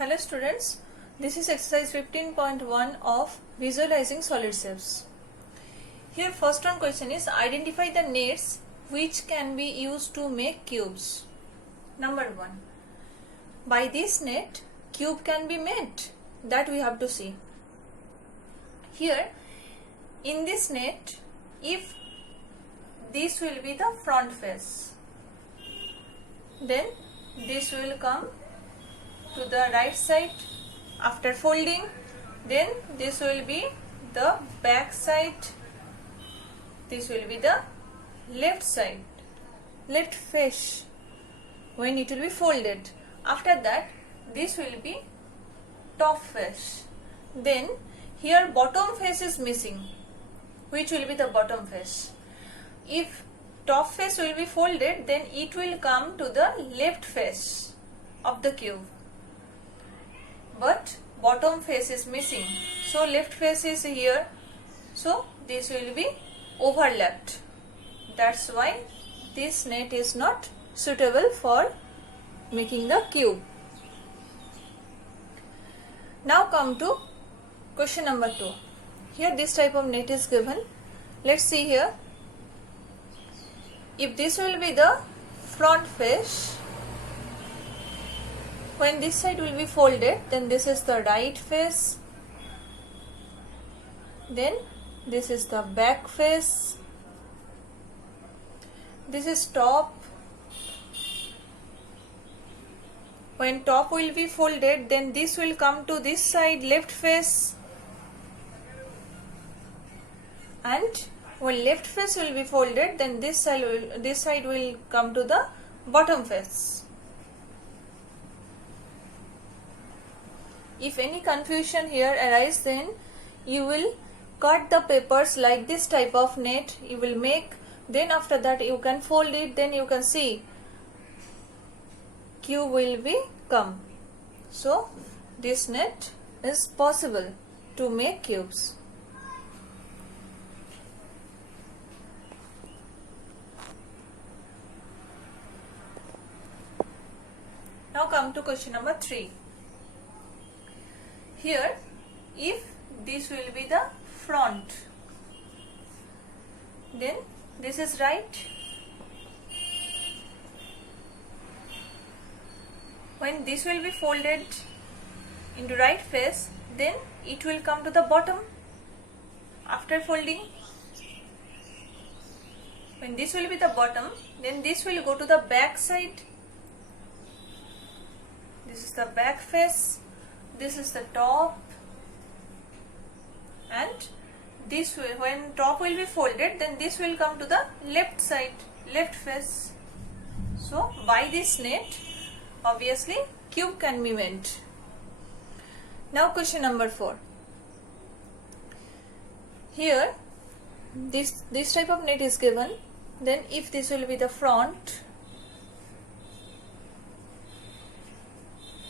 Hello students, this is exercise 15.1 of visualizing solid shapes. Here first one question is identify the nets which can be used to make cubes. Number 1. By this net cube can be made, that we have to see. Here in this net, if this will be the front face, then this will come to the right side after folding, then this will be the back side, this will be the left side, left face when it will be folded. After that this will be top face. Then here bottom face is missing. Which will be the bottom face? If top face will be folded, then it will come to the left face of the cube. But bottom face is missing, so left face is here, so this will be overlapped. That's why this net is not suitable for making the cube. Now come to question number 2. Here this type of net is given. Let's see here. If this will be the front face, when this side will be folded, then this is the right face, then this is the back face, this is top. When top will be folded, then this will come to this side, left face, and when left face will be folded, then this side will come to the bottom face. If any confusion here arises, then you will cut the papers like this type of net you will make. Then after that you can fold it, then you can see cube will be come. So this net is possible to make cubes. Now come to question number 3. Here, if this will be the front, then this is right. When this will be folded into right face, then it will come to the bottom after folding. When this will be the bottom, then this will go to the back side. This is the back face. This is the top, and this will, when top will be folded, then this will come to the left side, left face. So by this net, obviously cube can be made. Now question number 4. Here this type of net is given. Then if this will be the front,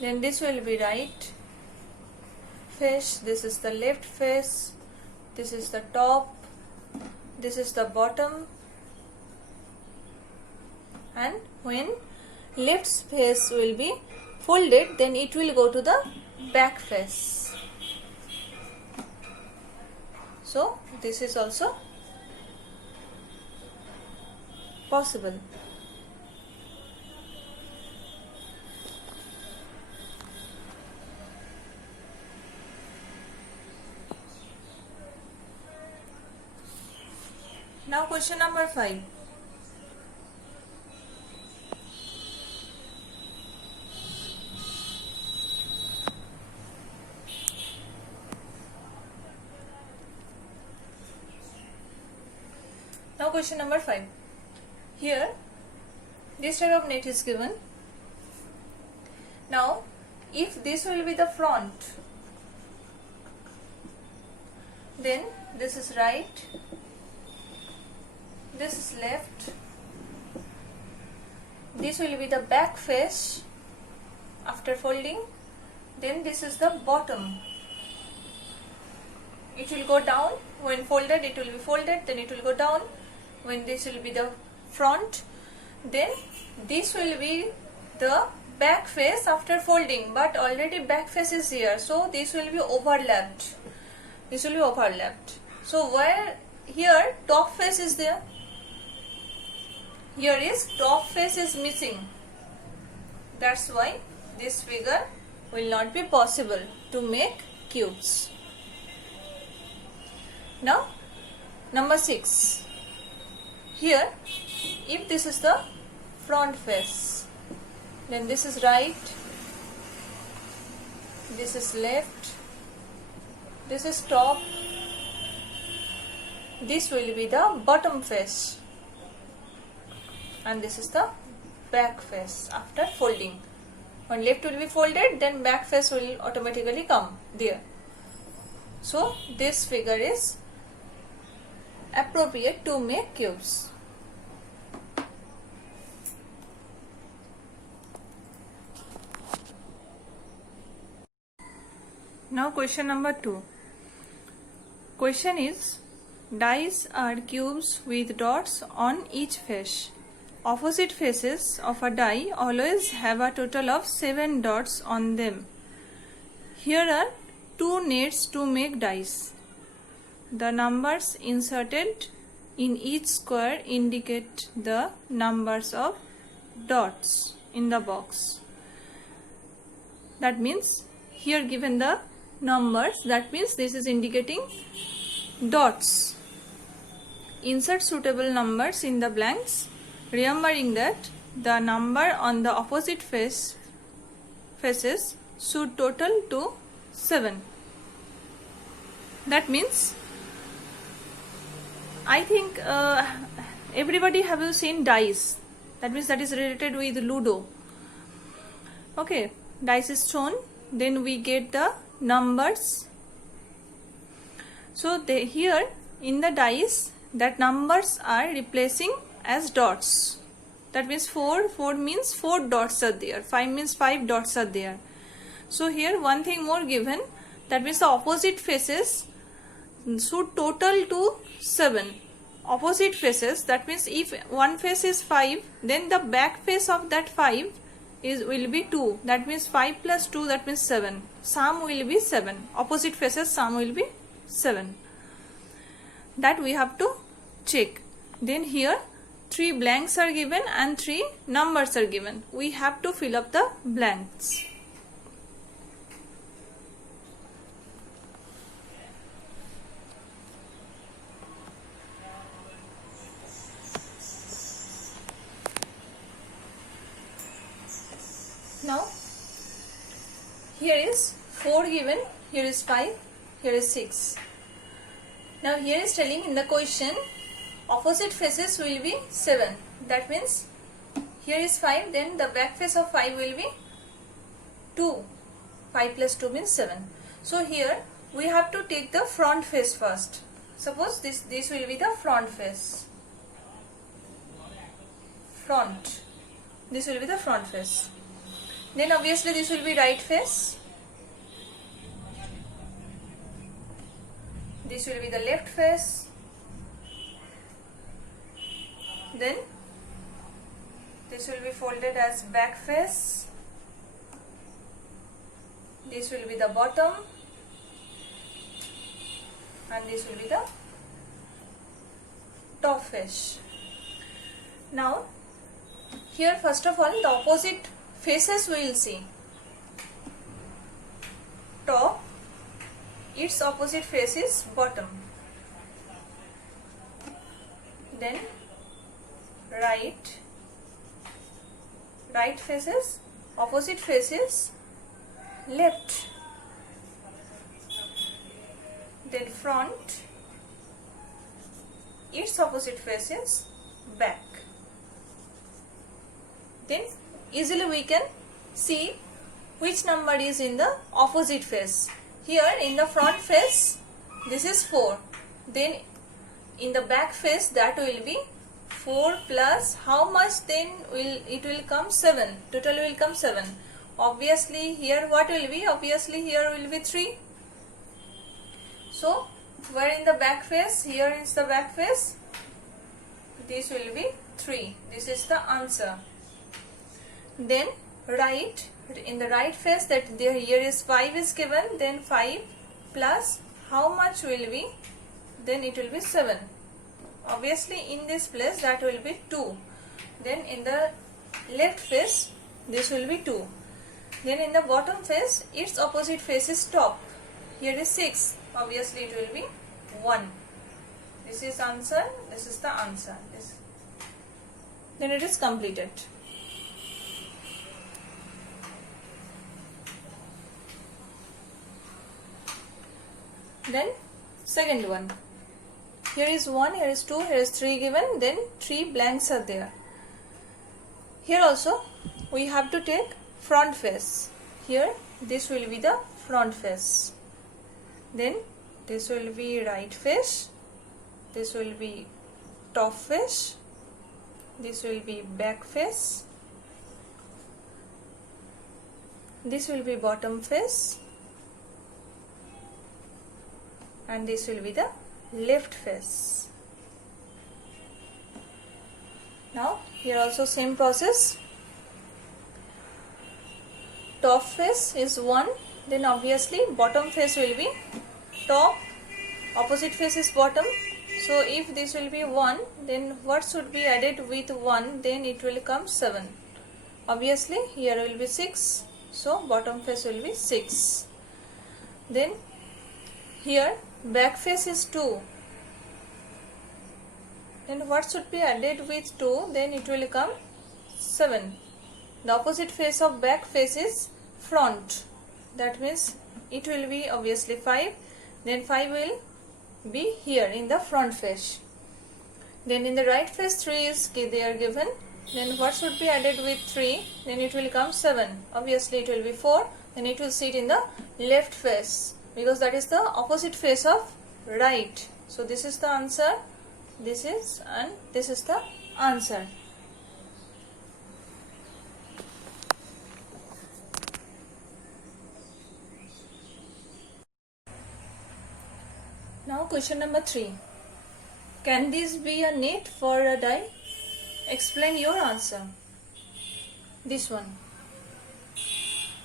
then this will be right face, this is the left face, this is the top, this is the bottom, and when left face will be folded, then it will go to the back face. So this is also possible. Now question number 5. Now question number 5. Here this type of net is given. Now if this will be the front, then this is right, this is left, this will be the back face after folding, then this is the bottom. It will go down. When folded, it will be folded, then it will go down. When this will be the front, then this will be the back face after folding, but already back face is here, so this will be overlapped. This will be overlapped. So where here top face is there, here is top face is missing. That's why this figure will not be possible to make cubes. Now number 6. Here if this is the front face, then this is right, this is left, this is top, this will be the bottom face, and this is the back face after folding. When left will be folded, then back face will automatically come there. So this figure is appropriate to make cubes. Now question number 2. Question is, dice are cubes with dots on each face. Opposite faces of a die always have a total of 7 dots on them. Here are 2 nets to make dice. The numbers inserted in each square indicate the numbers of dots in the box. That means here given the numbers, that means this is indicating dots. Insert suitable numbers in the blanks, remembering that the number on the opposite faces should total to 7. That means I think everybody have seen dice. That means that is related with Ludo. Okay, dice is shown, then we get the numbers. So here in the dice, that numbers are replacing as dots. That means 4 means 4 dots are there, 5 means 5 dots are there. So here one thing more given, that means the opposite faces should total to 7. Opposite faces, that means if one face is 5, then the back face of that 5 will be 2. That means 5 plus 2, that means 7. Sum will be 7. Opposite faces sum will be 7. That we have to check. Then here 3 blanks are given and 3 numbers are given. We have to fill up the blanks. Now here is 4 given, here is 5, here is 6. Now here is telling in the question opposite faces will be 7. That means here is 5, then the back face of 5 will be 2. 5 plus 2 means 7. So here we have to take the front face first. Suppose this will be the front face. Front. This will be the front face. Then obviously this will be right face. This will be the left face. Then this will be folded as back face. This will be the bottom. And this will be the top face. Now here first of all the opposite faces we will see. Top, its opposite face is bottom. Then right faces, opposite faces left. Then front, its opposite faces back. Then easily we can see which number is in the opposite face. Here in the front face this is 4. Then in the back face that will be 4 plus how much, then it will come 7. Total will come 7. Obviously here what will be? Obviously here will be 3. So where in the back face? Here is the back face. This will be 3. This is the answer. Then write in the right face that there here is 5 is given, then 5 plus how much will be, then it will be 7. Obviously in this place that will be 2. Then in the left face this will be 2. Then in the bottom face, its opposite face is top. Here is 6. Obviously it will be 1. This is answer. This is the answer. Then it is completed. Then second one. Here is 1, here is 2, here is 3 given. Then 3 blanks are there. Here also we have to take front face. Here this will be the front face. Then this will be right face. This will be top face. This will be back face. This will be bottom face. And this will be the left face. Now here also same process. Top face is 1, then obviously bottom face will be top, opposite face is bottom. So if this will be 1, then what should be added with 1? Then it will come 7. Obviously here will be 6, so bottom face will be 6. Then here back face is 2. Then what should be added with 2? Then it will come 7. The opposite face of back face is front. That means it will be obviously 5. Then 5 will be here in the front face. Then in the right face 3 is they are given. Then what should be added with 3? Then it will come 7. Obviously it will be 4. Then it will sit in the left face, because that is the opposite face of right. So this is the answer. This is, and this is the answer. Now question number 3. Can this be a net for a die? Explain your answer. This one.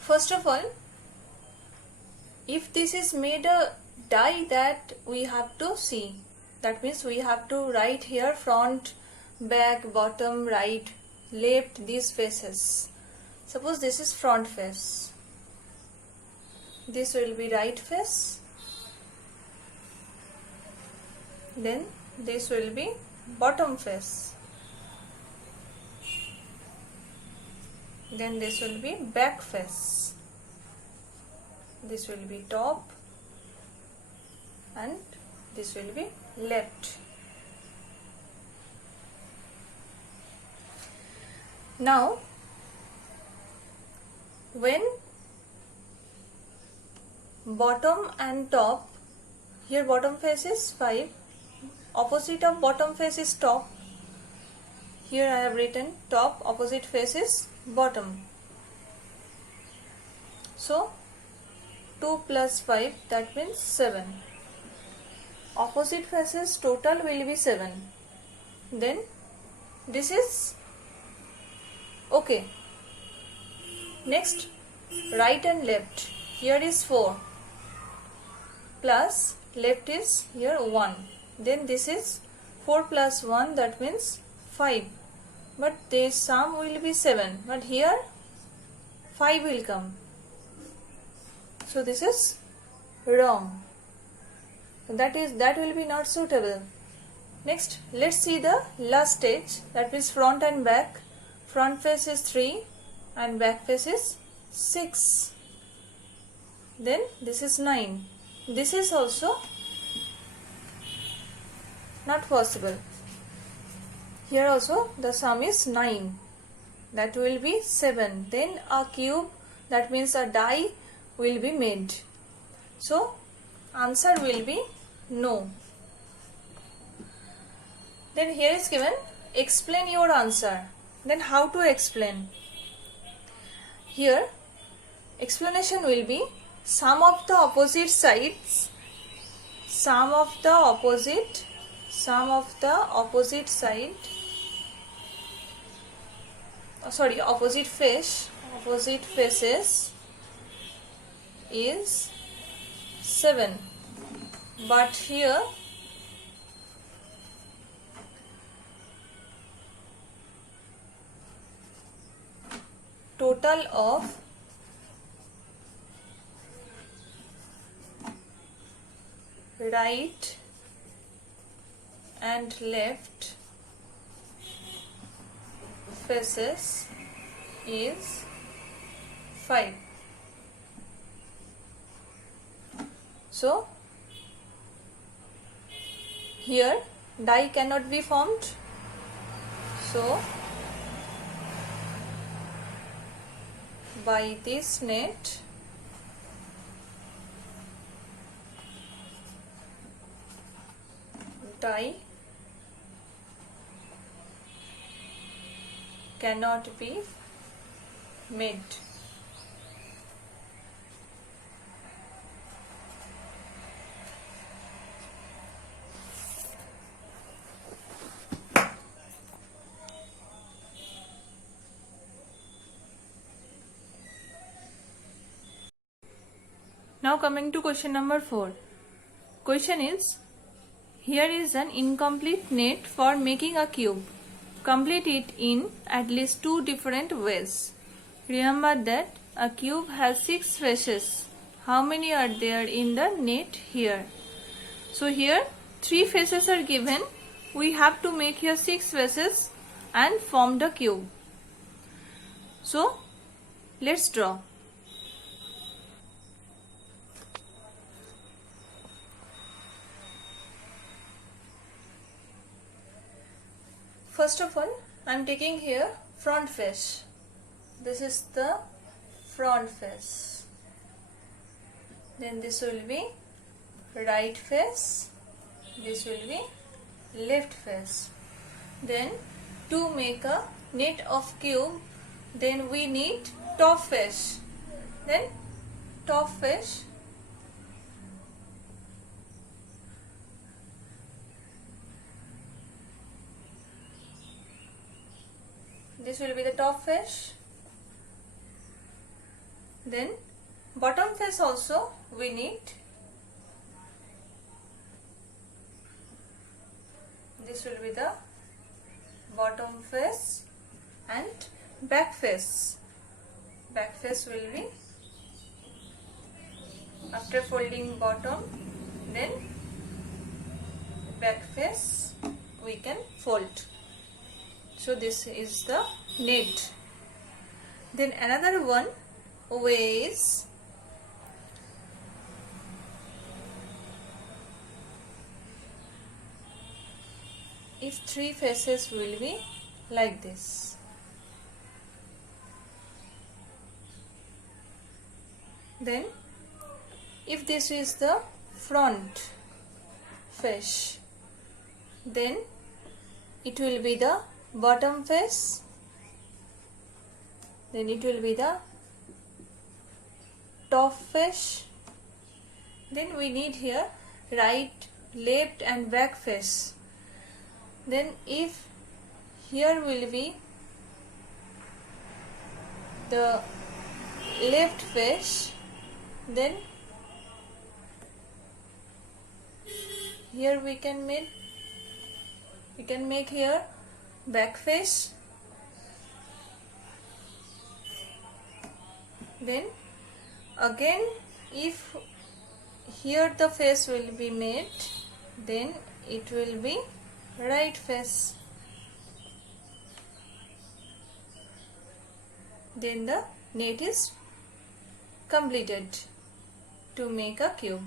First of all, if this is made a die, that we have to see. That means we have to write here front, back, bottom, right, left, these faces. Suppose this is front face. This will be right face. Then this will be bottom face. Then this will be back face. This will be top. And this will be left. Now, when bottom and top, here bottom face is 5, opposite of bottom face is top. Here I have written top, opposite face is bottom. So 2 plus 5, that means 7. Opposite faces total will be 7. Then this is okay. Next, right and left. Here is 4 plus left is here 1. Then this is 4 plus 1, that means 5. But the sum will be 7. But here 5 will come. So this is wrong. That will be not suitable. Next, let's see the last stage, that means front and back. Front face is 3 and back face is 6. Then this is 9. This is also not possible. Here also the sum is 9. That will be 7. Then a cube, that means a die, will be made. So answer will be no. Then here is given, explain your answer. Then how to explain? Here explanation will be sum of the opposite sides, opposite face, opposite faces is 7, but here total of right and left faces is 5. So here die cannot be formed, so by this net die cannot be made. Now coming to question number 4. Question is, here is an incomplete net for making a cube. Complete it in at least 2 different ways. Remember that a cube has 6 faces. How many are there in the net here? So here 3 faces are given. We have to make here 6 faces and form the cube. So let's draw. First of all, I am taking here front face. This is the front face. Then this will be right face. This will be left face. Then to make a net of cube, then we need top face. Then top face. This will be the top face. Then bottom face also we need. This will be the bottom face, and back face. Back face will be after folding bottom, then back face we can fold. So this is the net. Then another one way is if 3 faces will be like this. Then if this is the front face, then it will be the bottom face, then it will be the top face. Then we need here right, left and back face. Then if here will be the left face, then here we can make here back face. Then again if here the face will be made, then it will be right face. Then the net is completed to make a cube.